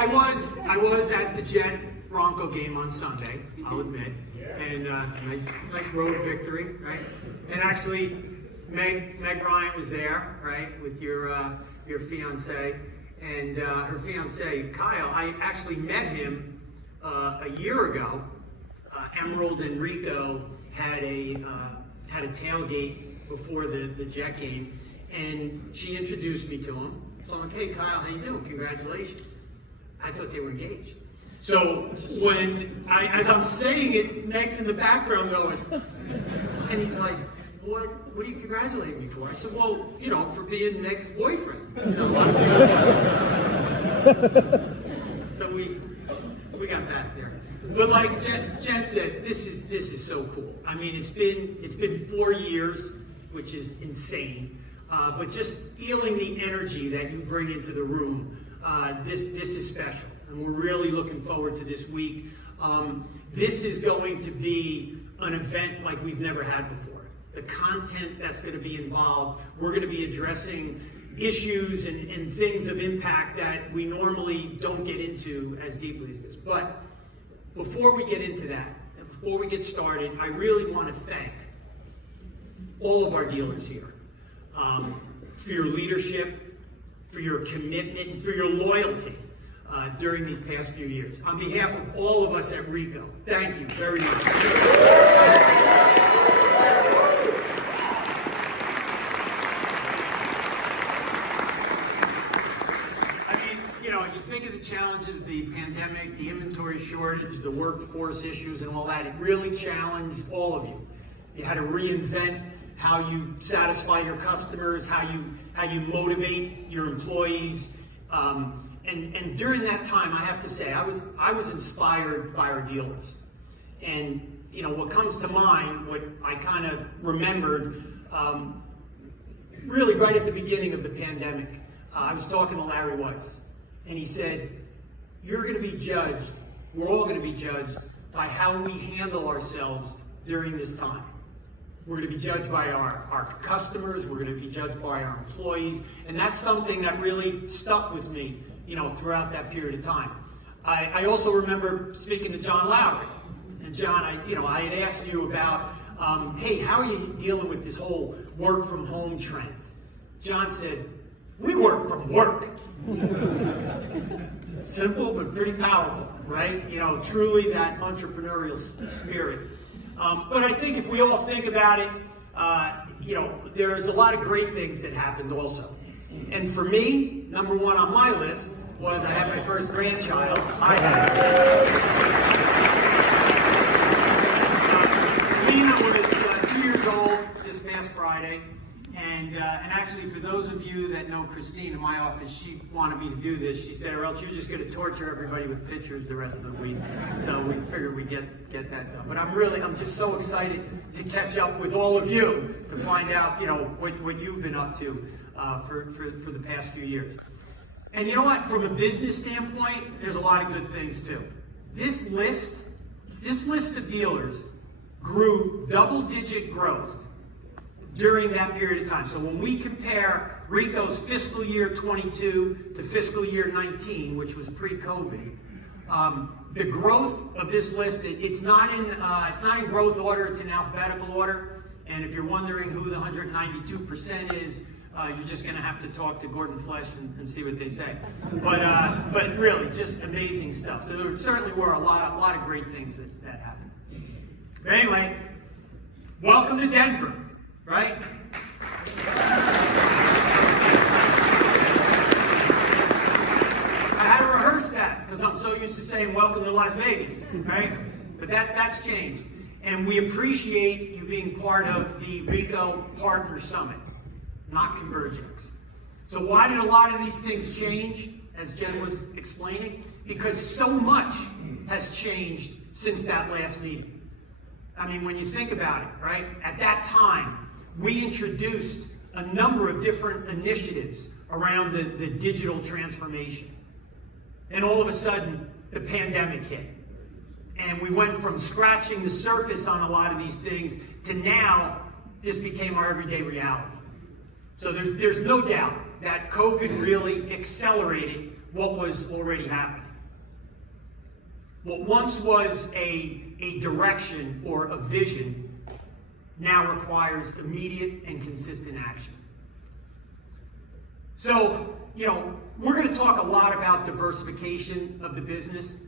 I was at the Jet Bronco game on Sunday, I'll admit, and nice road victory, right? And actually, Meg Ryan was there, right, with your fiance, and her fiance Kyle. I actually met him a year ago. Emerald and Ricoh had a tailgate before the Jet game, and she introduced me to him. So I'm like, hey Kyle, how you doing? Congratulations. I thought they were engaged. So when as I'm saying it, Meg's in the background going, and he's like, what are you congratulating me for? I said, well, for being Meg's boyfriend. So we got that there. But like Jen said, this is so cool. I mean, it's been 4 years, which is insane. But just feeling the energy that you bring into the room, this is special, and we're really looking forward to this week. This is going to be an event like we've never had before. The content that's going to be involved, we're going to be addressing issues and things of impact that we normally don't get into as deeply as this. But before we get into that, and before we get started, I really want to thank all of our dealers here for your leadership, for your commitment, and for your loyalty during these past few years. On behalf of all of us at Ricoh, thank you very much. You think of the challenges, the pandemic, the inventory shortage, the workforce issues and all that, it really challenged all of you. You had to reinvent how you satisfy your customers, how you motivate your employees. And during that time, I have to say, I was inspired by our dealers. And what comes to mind, what I kind of remembered, really right at the beginning of the pandemic, I was talking to Larry Weiss. And he said, you're going to be judged, we're all going to be judged by how we handle ourselves during this time. We're going to be judged by our customers, we're going to be judged by our employees, and that's something that really stuck with me, throughout that period of time. I also remember speaking to John Lowry. And John, I had asked you about, hey, how are you dealing with this whole work from home trend? John said, we work from work. Simple but pretty powerful, right? Truly that entrepreneurial spirit. But I think if we all think about it, there's a lot of great things that happened also. And for me, number one on my list was I had my first grandchild. Lena was 2 years old this past Friday. And actually, for those of you that know Christine in my office, she wanted me to do this. She said, or else you're just going to torture everybody with pictures the rest of the week. So we figured we'd get that done. But I'm just so excited to catch up with all of you to find out, what you've been up to for the past few years. And you know what? From a business standpoint, there's a lot of good things too. This list of dealers grew double-digit growth during that period of time. So when we compare Ricoh's fiscal year 22 to fiscal year 19, which was pre-COVID, the growth of this list, it's not in growth order, it's in alphabetical order. And if you're wondering who the 192% is, you're just going to have to talk to Gordon Flesh and see what they say. But really, just amazing stuff. So there certainly were a lot of great things that happened. But anyway, welcome to Denver. Right? I had to rehearse that because I'm so used to saying welcome to Las Vegas, right? But that's changed. And we appreciate you being part of the Ricoh Partner Summit, not Convergex. So why did a lot of these things change, as Jen was explaining? Because so much has changed since that last meeting. I mean, when you think about it, right? At that time, we introduced a number of different initiatives around the digital transformation. And all of a sudden, the pandemic hit. And we went from scratching the surface on a lot of these things to now, this became our everyday reality. So there's no doubt that COVID really accelerated what was already happening. What once was a direction or a vision now requires immediate and consistent action. So, we're going to talk a lot about diversification of the business,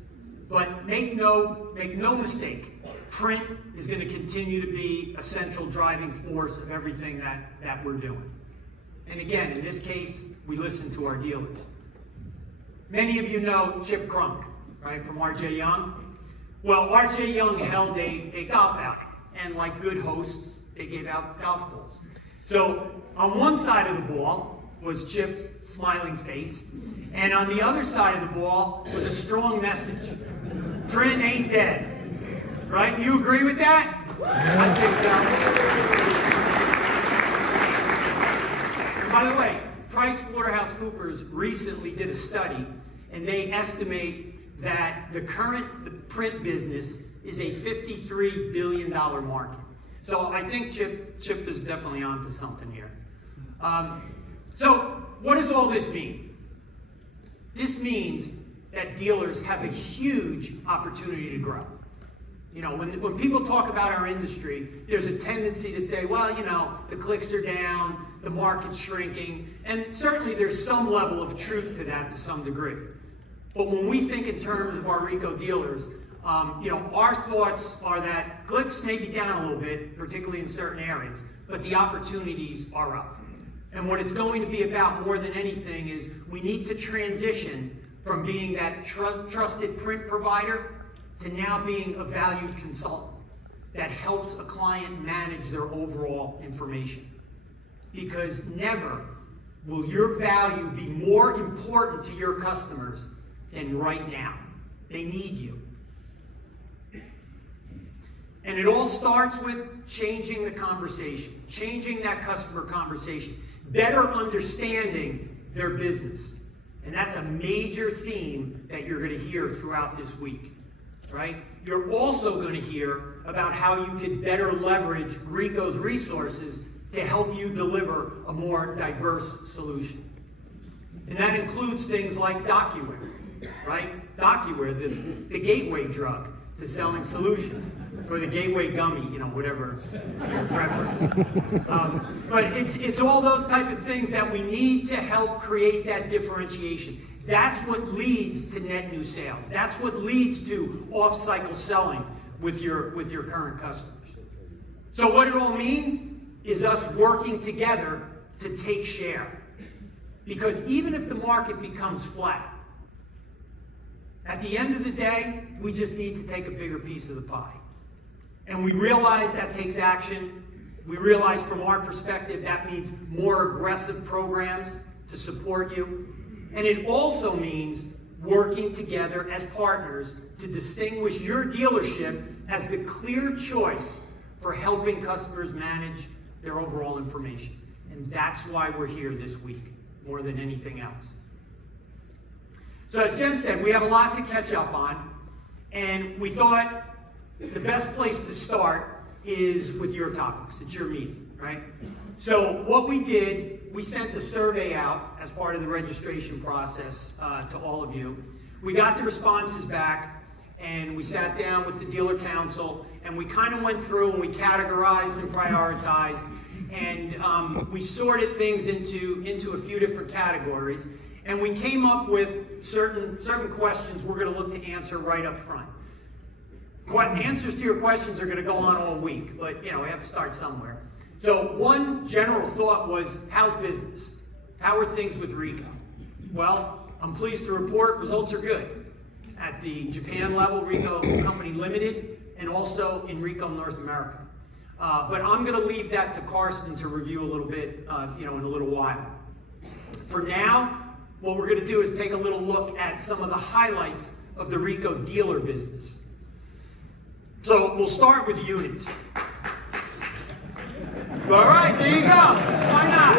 but make no mistake, print is going to continue to be a central driving force of everything that we're doing. And again, in this case, we listen to our dealers. Many of you know Chip Crunk, right, from R.J. Young. Well, R.J. Young held a golf outing, and like good hosts, they gave out golf balls. So on one side of the ball was Chip's smiling face, and on the other side of the ball was a strong message. Print ain't dead. Right? Do you agree with that? I think so. And by the way, PricewaterhouseCoopers recently did a study, and they estimate that the print business is a $53 billion market. So I think Chip is definitely onto something here. So what does all this mean? This means that dealers have a huge opportunity to grow. When people talk about our industry, there's a tendency to say, well, the clicks are down, the market's shrinking, and certainly there's some level of truth to that to some degree. But when we think in terms of our Ricoh dealers, our thoughts are that clicks may be down a little bit, particularly in certain areas, but the opportunities are up. And what it's going to be about more than anything is we need to transition from being that trusted print provider to now being a valued consultant that helps a client manage their overall information. Because never will your value be more important to your customers than right now. They need you. And it all starts with changing the conversation, changing that customer conversation, better understanding their business. And that's a major theme that you're going to hear throughout this week, right? You're also going to hear about how you can better leverage Ricoh's resources to help you deliver a more diverse solution. And that includes things like DocuWare, right? DocuWare, the gateway drug to selling solutions, or the gateway gummy, whatever your preference. But it's all those type of things that we need to help create that differentiation. That's what leads to net new sales. That's what leads to off-cycle selling with your current customers. So what it all means is us working together to take share. Because even if the market becomes flat, at the end of the day, we just need to take a bigger piece of the pie. And we realize that takes action. We realize from our perspective that means more aggressive programs to support you. And it also means working together as partners to distinguish your dealership as the clear choice for helping customers manage their overall information. And that's why we're here this week, more than anything else. So as Jen said, we have a lot to catch up on, and we thought the best place to start is with your topics. It's your meeting, right? So what we did, we sent a survey out as part of the registration process to all of you. We got the responses back, and we sat down with the dealer council, and we kind of went through and we categorized and prioritized, and we sorted things into a few different categories, and we came up with certain questions we're going to look to answer right up front. Answers to your questions are going to go on all week, but we have to start somewhere. So one general thought was, how's business? How are things with Ricoh? Well, I'm pleased to report results are good. At the Japan level, Ricoh Company Limited, and also in Ricoh North America. But I'm going to leave that to Carsten to review a little bit, in a little while. For now, what we're going to do is take a little look at some of the highlights of the Ricoh dealer business. So we'll start with units. All right, there you go. Why not?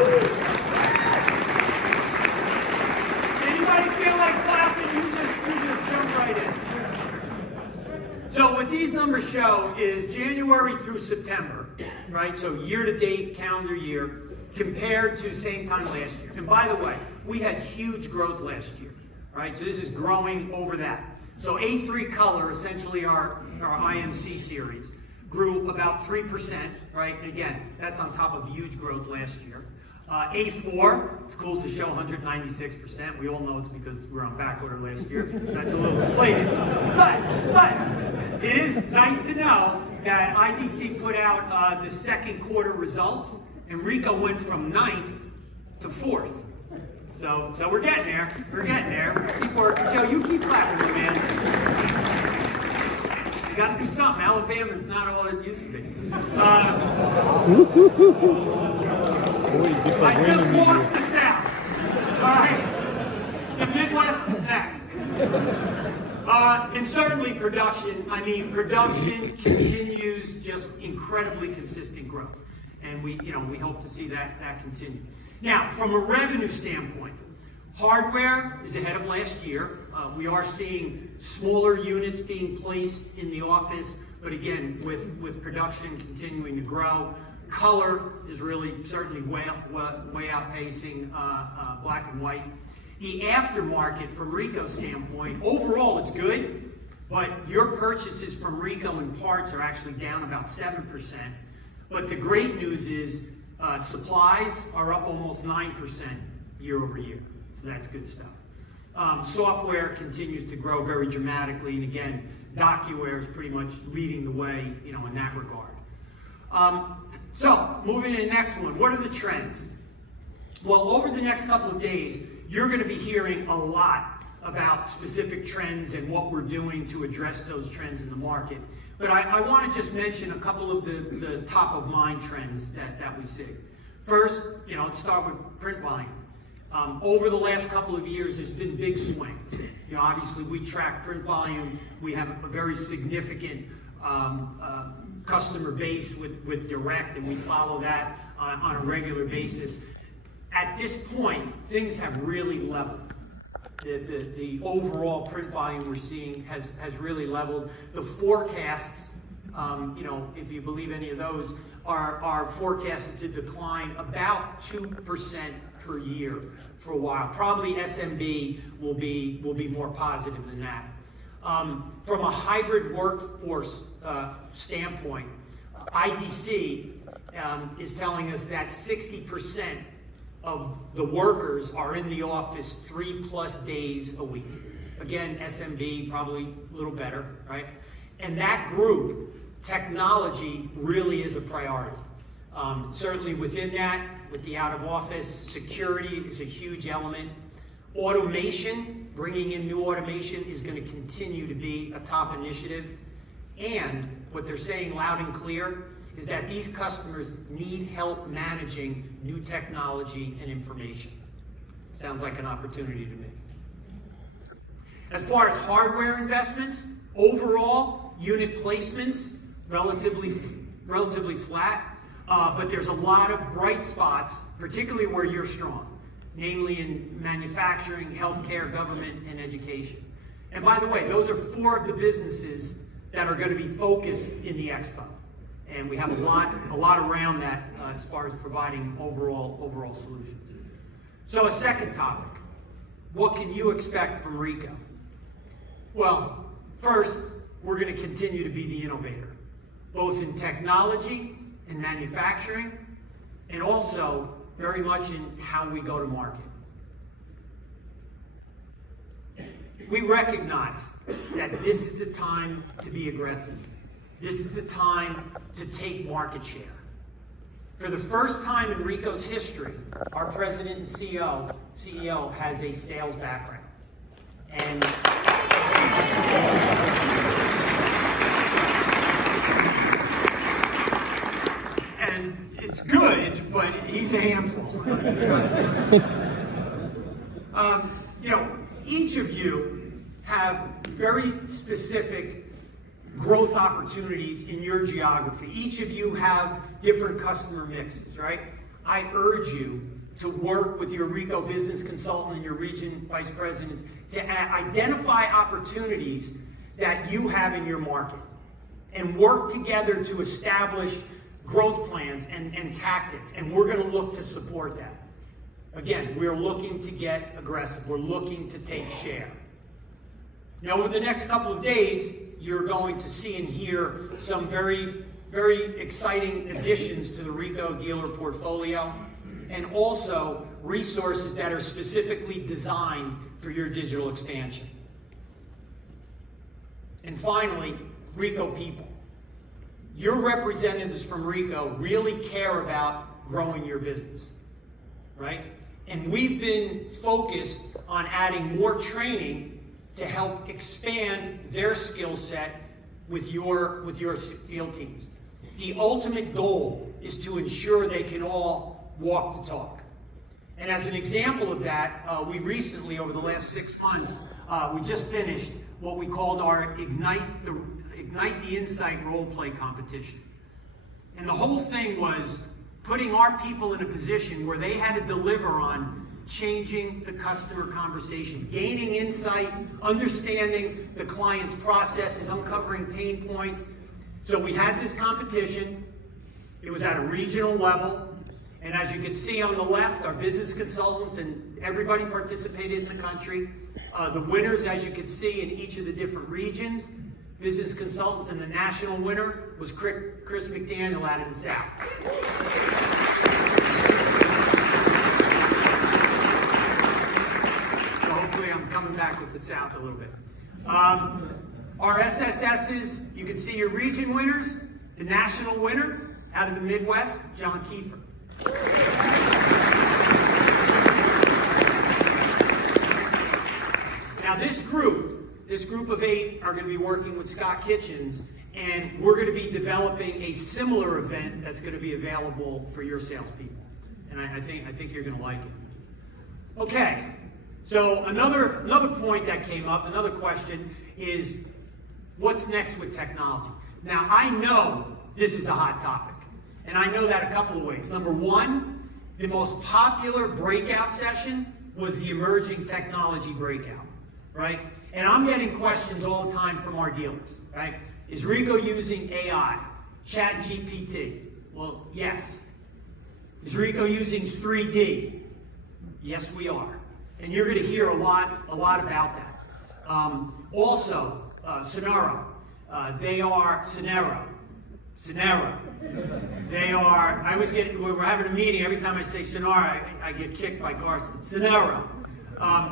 Anybody feel like clapping? You just jump right in. So what these numbers show is January through September, right? So year-to-date, calendar year, compared to same time last year. And by the way, we had huge growth last year, right? So this is growing over that. So A3 color, essentially our IMC series, grew about 3%, right? And again, that's on top of huge growth last year. A4, it's cool to show 196%. We all know it's because we were on back order last year, so that's a little inflated. But it is nice to know that IDC put out the second quarter results, and Ricoh went from 9th to 4th. So we're getting there. We're getting there. Keep working. Joe, you keep clapping, man. You got to do something. Alabama's not all it used to be. I just lost the South. All right. The Midwest is next. And certainly production. I mean, production continues just incredibly consistent growth, and we hope to see that continue. Now, from a revenue standpoint, hardware is ahead of last year. We are seeing smaller units being placed in the office, but again, with production continuing to grow. Color is really certainly way outpacing black and white. The aftermarket, from Ricoh's standpoint, overall it's good, but your purchases from Ricoh in parts are actually down about 7%. But the great news is supplies are up almost 9% year over year. So that's good stuff. Software continues to grow very dramatically, and again, DocuWare is pretty much leading the way, in that regard. So moving to the next one, what are the trends? Well, over the next couple of days, you're going to be hearing a lot about specific trends and what we're doing to address those trends in the market. But I want to just mention a couple of the top of mind trends that we see. First, let's start with print volume. Over the last couple of years, there's been big swings. Obviously we track print volume. We have a very significant customer base with direct, and we follow that on a regular basis. At this point, things have really leveled. The overall print volume we're seeing has really leveled. The forecasts, if you believe any of those, are forecasted to decline about 2% per year for a while. Probably SMB will be more positive than that. From a hybrid workforce standpoint, IDC is telling us that 60% of the workers are in the office 3+ days a week. Again, SMB probably a little better, right? And that group, technology really is a priority. Certainly within that, with the out of office, security is a huge element. Automation, bringing in new automation, is going to continue to be a top initiative. And what they're saying loud and clear is that these customers need help managing new technology and information. Sounds like an opportunity to me. As far as hardware investments, overall unit placements relatively flat, but there's a lot of bright spots, particularly where you're strong, namely in manufacturing, healthcare, government, and education. And by the way, those are 4 of the businesses that are going to be focused in the expo. And we have a lot around that as far as providing overall solutions. So a second topic, what can you expect from Ricoh? Well, first, we're going to continue to be the innovator, both in technology and manufacturing, and also very much in how we go to market. We recognize that this is the time to be aggressive. This is the time to take market share. For the first time in Ricoh's history, our president and CEO has a sales background. And it's good, but he's a handful. Trust me. Each of you have very specific growth opportunities in your geography. Each of you have different customer mixes, right? I urge you to work with your Ricoh business consultant and your region vice presidents to identify opportunities that you have in your market and work together to establish growth plans and tactics. And we're going to look to support that. Again, we're looking to get aggressive. We're looking to take share. Now, over the next couple of days, you're going to see and hear some very, very exciting additions to the Ricoh dealer portfolio, and also resources that are specifically designed for your digital expansion. And finally, Ricoh people. Your representatives from Ricoh really care about growing your business, right? And we've been focused on adding more training to help expand their skill set with your field teams. The ultimate goal is to ensure they can all walk the talk. And as an example of that, we recently, over the last 6 months, we just finished what we called our Ignite the Insight role play competition. And the whole thing was putting our people in a position where they had to deliver on changing the customer conversation, gaining insight, understanding the client's processes, uncovering pain points. So we had this competition. It was at a regional level. And as you can see on the left, our business consultants and everybody participated in the country. The winners, as you can see, in each of the different regions, business consultants, and the national winner was Chris McDaniel out of the South. So hopefully I'm coming back with the South a little bit. Our SSSs, you can see your region winners. The national winner out of the Midwest, John Kiefer. Now this group of 8 are going to be working with Scott Kitchens, and we're going to be developing a similar event that's going to be available for your salespeople. And I think you're going to like it. Okay, so another point that came up, another question is, what's next with technology? Now I know this is a hot topic, and I know that a couple of ways. Number one, the most popular breakout session was the emerging technology breakout, right? And I'm getting questions all the time from our dealers, right? Is Ricoh using AI, ChatGPT? Well, yes. Is Ricoh using 3D? Yes, we are. And you're going to hear a lot about that. Also, Sonero. They are Sonero. They are, we're having a meeting, every time I say Sonero, I get kicked by Carson. Sonero.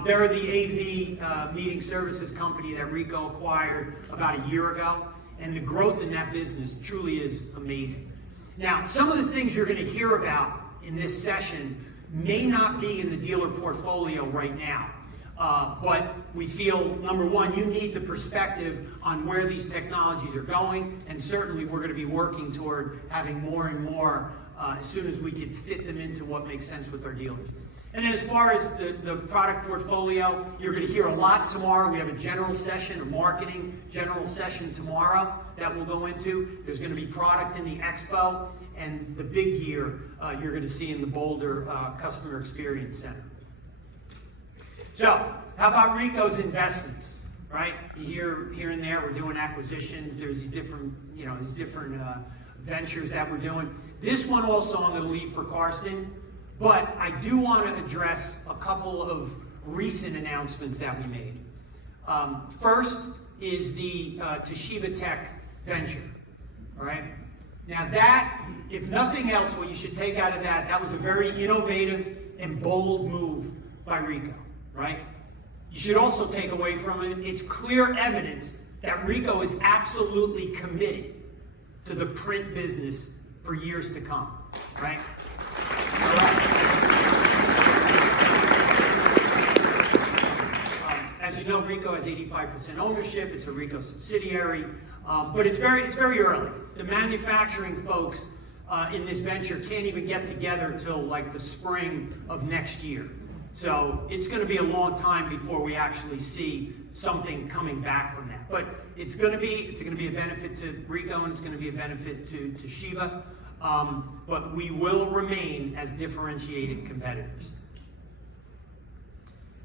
They're the AV meeting services company that Ricoh acquired about a year ago, and the growth in that business truly is amazing. Now, some of the things you're going to hear about in this session may not be in the dealer portfolio right now, but we feel, number one, you need the perspective on where these technologies are going, and certainly we're going to be working toward having more and more as soon as we can fit them into what makes sense with our dealers. And then as far as the product portfolio, you're going to hear a lot tomorrow. We have a general session, a marketing general session tomorrow that we'll go into. There's going to be product in the expo, and the big gear you're going to see in the Boulder Customer Experience Center. So, how about Ricoh's investments, right? You hear here and there we're doing acquisitions. There's these different, ventures that we're doing. This one also I'm going to leave for Karsten. But I do want to address a couple of recent announcements that we made. First is the Toshiba Tech venture. All right. Now that, if nothing else, what you should take out of that was a very innovative and bold move by Ricoh. Right. You should also take away from it, it's clear evidence that Ricoh is absolutely committed to the print business for years to come. Right. As you know, Ricoh has 85% ownership. It's a Ricoh subsidiary, but it's very early. The manufacturing folks in this venture can't even get together till like the spring of next year. So it's going to be a long time before we actually see something coming back from that. But it's going to be a benefit to Ricoh, and it's going to be a benefit to Toshiba. But we will remain as differentiated competitors.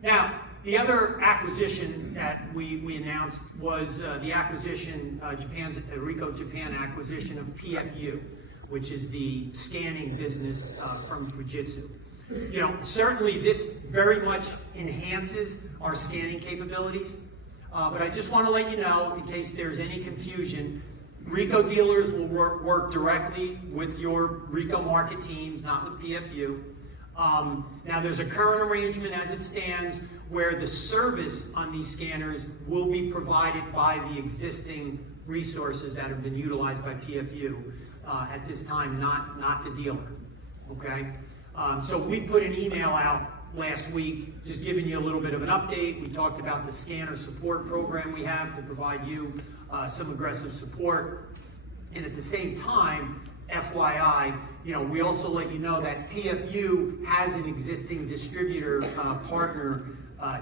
Now, the other acquisition that we announced was the acquisition, Ricoh Japan acquisition of PFU, which is the scanning business from Fujitsu. Certainly this very much enhances our scanning capabilities. But I just want to let you know, in case there's any confusion, Ricoh dealers will work directly with your Ricoh market teams, not with PFU. Now there's a current arrangement as it stands where the service on these scanners will be provided by the existing resources that have been utilized by PFU at this time, not the dealer. Okay? So we put an email out last week just giving you a little bit of an update. We talked about the scanner support program we have to provide you some aggressive support. And at the same time, FYI, we also let you know that PFU has an existing distributor partner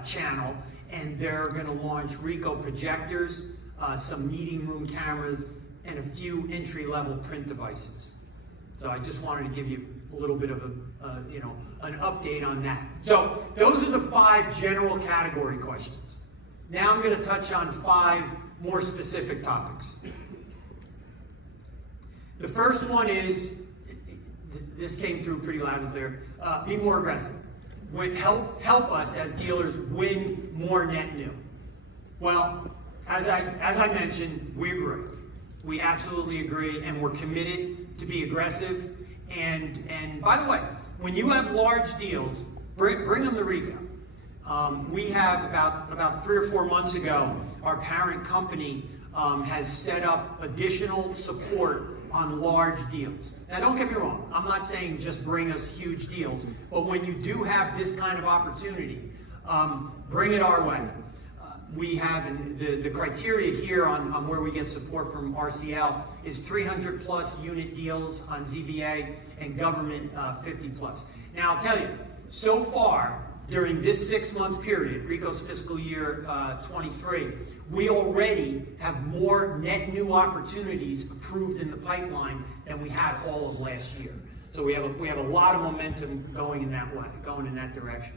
channel, and they're going to launch Ricoh projectors, some meeting room cameras, and a few entry-level print devices. So I just wanted to give you a little bit of an update on that. So those are the 5 general category questions. Now I'm going to touch on 5 more specific topics. The first one is, this came through pretty loud and clear, be more aggressive. Help us as dealers win more net new. Well, as I mentioned, we agree. We absolutely agree, and we're committed to be aggressive. And by the way, when you have large deals, bring them to Ricoh. We have about 3 or 4 months ago, our parent company has set up additional support on large deals. Now don't get me wrong, I'm not saying just bring us huge deals, but when you do have this kind of opportunity, bring it our way. We have the criteria here on where we get support from RCL is 300 plus unit deals on ZBA and government 50 plus. Now I'll tell you, so far during this 6-month period, Ricoh's fiscal year 23, we already have more net new opportunities approved in the pipeline than we had all of last year. So we have a lot of momentum going in that way, going in that direction.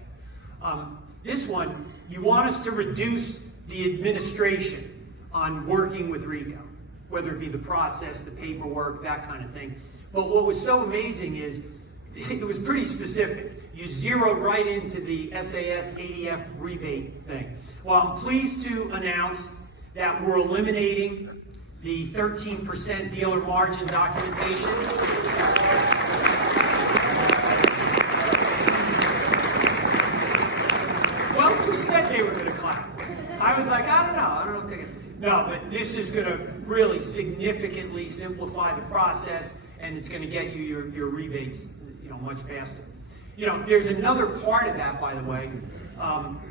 This one, you want us to reduce the administration on working with Ricoh, whether it be the process, the paperwork, that kind of thing. But what was so amazing is it was pretty specific. You zeroed right into the SAS ADF rebate thing. Well, I'm pleased to announce that we're eliminating the 13% dealer margin documentation. Well, who said they were going to clap? I was like, I don't know. No, but this is going to really significantly simplify the process, and it's going to get you your rebates, much faster. There's another part of that, by the way.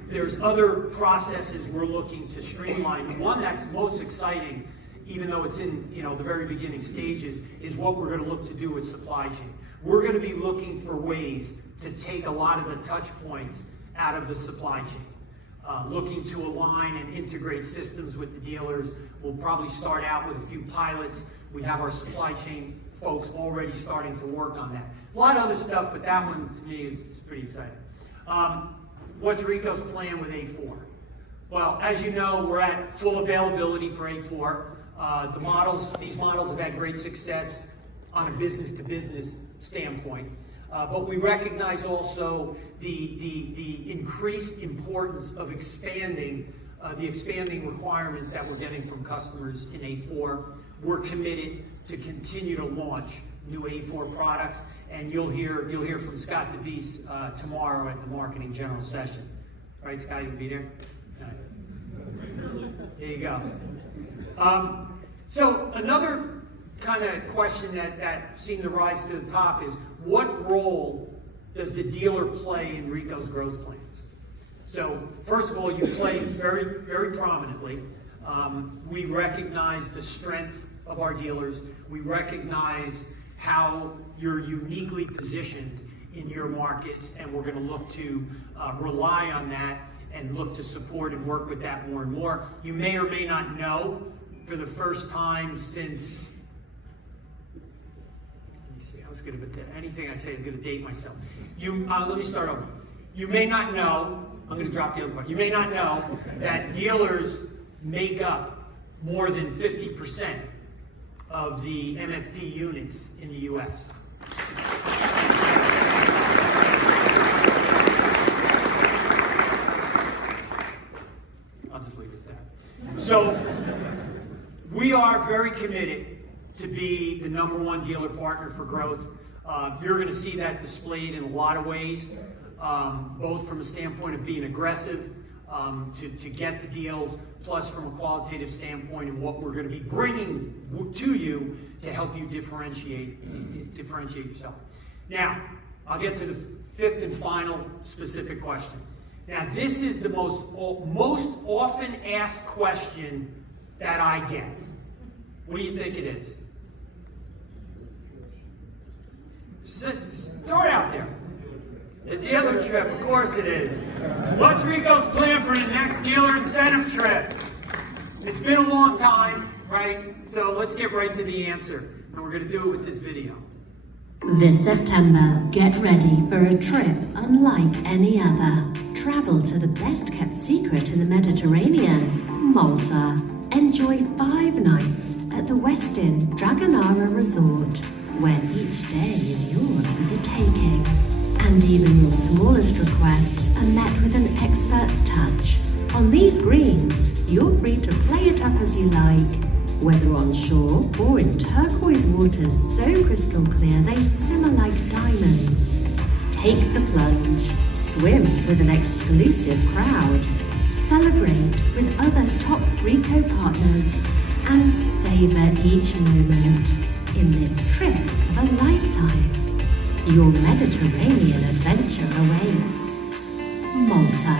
There's other processes we're looking to streamline. One that's most exciting, even though it's in the very beginning stages, is what we're going to look to do with supply chain. We're going to be looking for ways to take a lot of the touch points out of the supply chain. Looking to align and integrate systems with the dealers. We'll probably start out with a few pilots. We have our supply chain folks already starting to work on that. A lot of other stuff, but that one to me is pretty exciting. What's Ricoh's plan with A4? Well, as you know, we're at full availability for A4. These models have had great success on a business-to-business standpoint. But we recognize also the increased importance of expanding the expanding requirements that we're getting from customers in A4. We're committed to continue to launch new A4 products, and you'll hear from Scott DeBeese tomorrow at the marketing general session. Right, Scott, you'll be there? All right. There you go. So another kind of question that seemed to rise to the top is, what role does the dealer play in Ricoh's growth plans? So first of all, you play very, very prominently. We recognize the strength of our dealers. We recognize how you're uniquely positioned in your markets, and we're going to look to rely on that and look to support and work with that more and more. You may or may not know, for the first time since, let me see, anything I say is going to date myself. Let me start over. You may not know, I'm going to drop the other part. You may not know that dealers make up more than 50% of the MFP units in the U.S. I'll just leave leave it at that. So we are very committed to be the #1 dealer partner for growth. You're going to see that displayed in a lot of ways, both from a standpoint of being aggressive to get the deals, plus from a qualitative standpoint and what we're going to be bringing to you to help you differentiate yourself. Now, I'll get to the fifth and final specific question. Now, this is the most often asked question that I get. What do you think it is? Throw it out there. The dealer trip, of course it is. What's Ricoh's plan for the next dealer incentive trip? It's been a long time, right? So let's get right to the answer. And we're going to do it with this video. This September, get ready for a trip unlike any other. Travel to the best kept secret in the Mediterranean, Malta. Enjoy 5 nights at the Westin Dragonara Resort, where each day is yours for the taking. And even your smallest requests are met with an expert's touch. On these greens, you're free to play it up as you like, whether on shore or in turquoise waters so crystal clear they simmer like diamonds. Take the plunge, swim with an exclusive crowd, celebrate with other top Ricoh partners, and savor each moment in this trip of a lifetime. Your Mediterranean adventure awaits. Malta,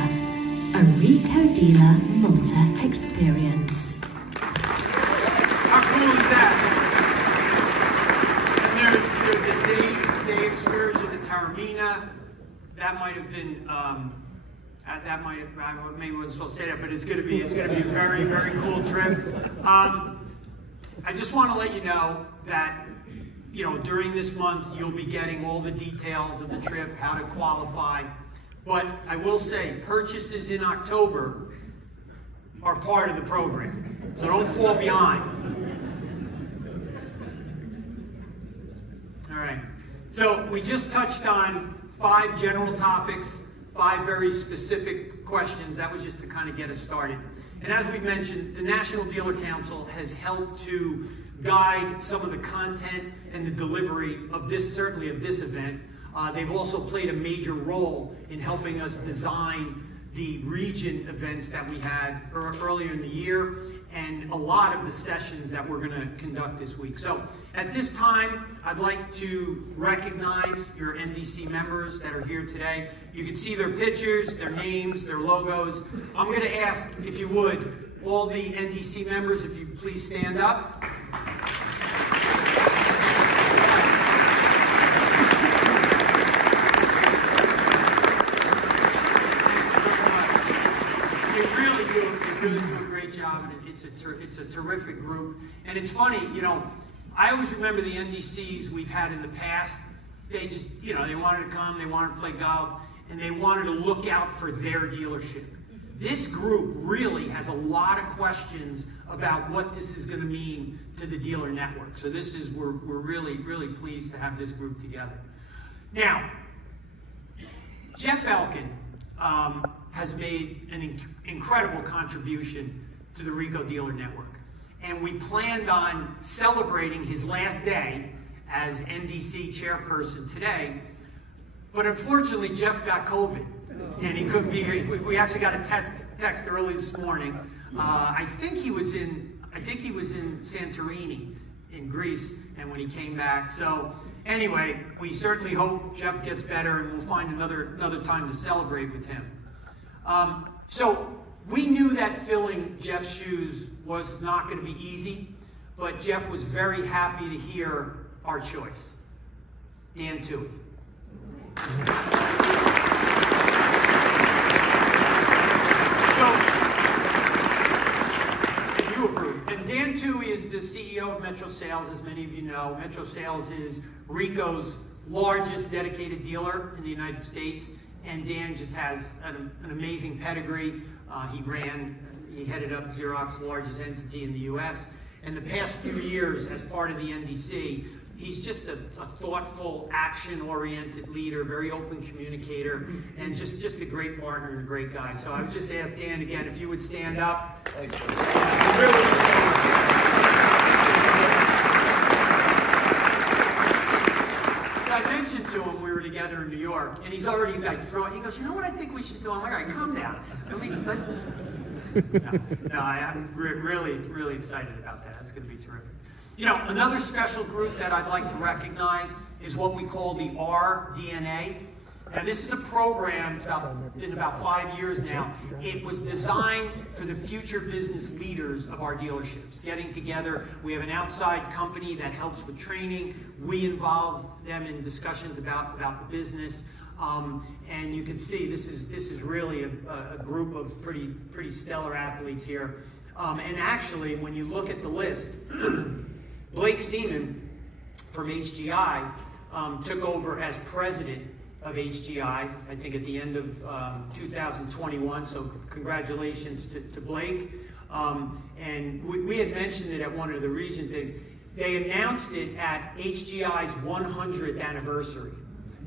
a Ricoh dealer Malta experience. How cool is that? And there's a day excursion to Taormina. That might have been I maybe wasn't supposed to say that, but it's gonna be a very, very cool trip. I just want to let you know that during this month you'll be getting all the details of the trip, how to qualify. But I will say purchases in October are part of the program, so don't fall behind. All right, so we just touched on 5 general topics, 5 very specific questions. That was just to kind of get us started. And as we mentioned, the National Dealer Council has helped to guide some of the content and the delivery of this event. They've also played a major role in helping us design the region events that we had earlier in the year and a lot of the sessions that we're going to conduct this week. So at this time, I'd like to recognize your NDC members that are here today. You can see their pictures, their names, their logos. I'm going to ask, if you would, all the NDC members, if you please stand up. You really do a great job, and it's a terrific group. And it's funny, I always remember the NDCs we've had in the past. They just, they wanted to come, they wanted to play golf, and they wanted to look out for their dealership. This group really has a lot of questions about what this is going to mean to the dealer network. So we're really, really pleased to have this group together. Now, Jeff Elkin has made an incredible contribution to the Ricoh Dealer Network. And we planned on celebrating his last day as NDC chairperson today, but unfortunately Jeff got COVID and he couldn't be here. We actually got a text early this morning. I think he was in Santorini in Greece, and when he came back. So anyway, we certainly hope Jeff gets better and we'll find another time to celebrate with him. So we knew that filling Jeff's shoes was not going to be easy, but Jeff was very happy to hear our choice. Dan Toohey. So, you approve. And Dan Toohey is the CEO of Metro Sales, as many of you know. Metro Sales is Ricoh's largest dedicated dealer in the United States. And Dan just has an amazing pedigree. He headed up Xerox's largest entity in the U.S. And the past few years, as part of the NDC, he's just a thoughtful, action-oriented leader, very open communicator, and just a great partner and a great guy. So I would just ask Dan again if you would stand up. Thanks. I mentioned to him we were together in New York, and he's already like throwing. He goes, "You know what I think we should do?" I'm like, "All right, calm down." I mean, I'm really excited about that. It's going to be terrific. You know, another special group that I'd like to recognize is what we call the RDNA. Now, this is a program. It's been about 5 years now. It was designed for the future business leaders of our dealerships. Getting together, we have an outside company that helps with training. We involve them in discussions about the business. And you can see this is really a group of pretty stellar athletes here. And actually, when you look at the list, Blake Seaman from HGI took over as president of HGI, I think at the end of 2021, so congratulations to Blake. And we had mentioned it at one of the region things. They announced it at HGI's 100th anniversary.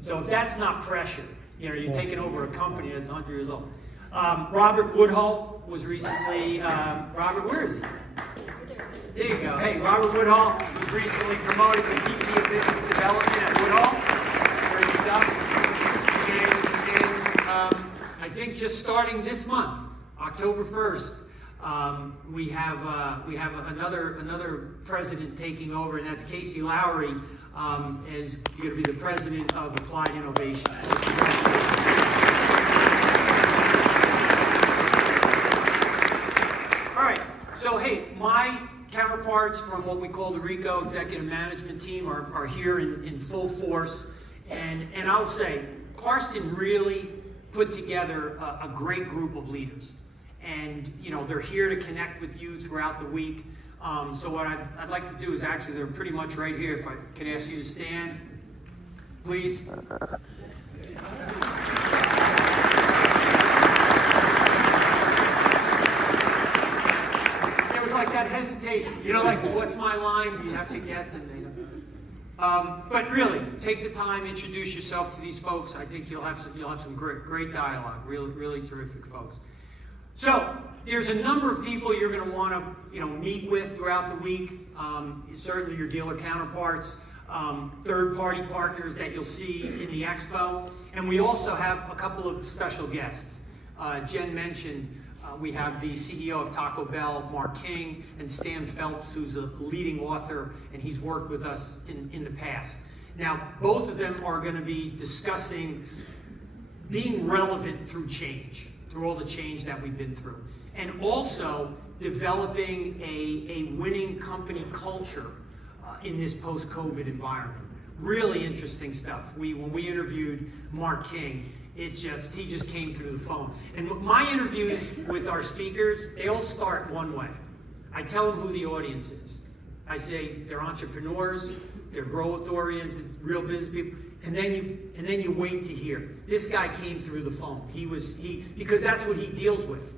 So if that's not pressure, you know, you're taking over a company that's 100 years old. Robert Woodhull was recently, Robert, where is he? There you go. Hey, Robert Woodhull was recently promoted to VP of Business Development at Woodhull. Great stuff. And I think just starting this month, October 1st, we have another president taking over, and that's Casey Lowry, is going to be the president of Applied Innovation. So congratulations. All right. So hey, my counterparts from what we call the Ricoh executive management team are here in full force, and I'll say Karsten really put together a great group of leaders, and you know they're here to connect with you throughout the week. So what I'd like to do is actually they're pretty much right here. If I could ask you to stand, please. There was like that hesitation, you know, like what's my line? You have to guess it. But really, take the time, introduce yourself to these folks. I think you'll have some great dialogue. Really terrific folks. So there's a number of people you're going to want to meet with throughout the week. Certainly your dealer counterparts, third-party partners that you'll see in the expo, and we also have a couple of special guests. Jen mentioned we have the CEO of Taco Bell, Mark King, and Stan Phelps, who's a leading author, and he's worked with us in the past. Now, both of them are going to be discussing being relevant through change, through all the change that we've been through, and also developing a winning company culture in this post-COVID environment. Really interesting stuff. When we interviewed Mark King, he just came through the phone. And my interviews with our speakers, they all start one way. I tell them who the audience is. I say they're entrepreneurs, they're growth-oriented, real business people, and then you wait to hear. This guy came through the phone. Because that's what he deals with,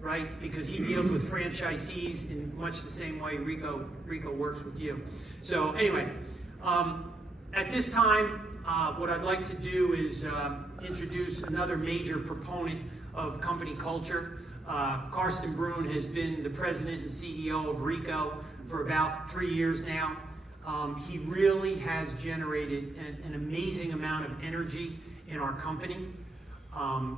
right? Because he deals with franchisees in much the same way Ricoh works with you. So anyway, at this time, what I'd like to do is introduce another major proponent of company culture. Karsten Bruhn has been the president and CEO of Ricoh for about 3 years now. He really has generated an amazing amount of energy in our company.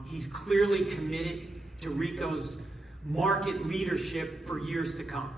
He's clearly committed to Ricoh's market leadership for years to come.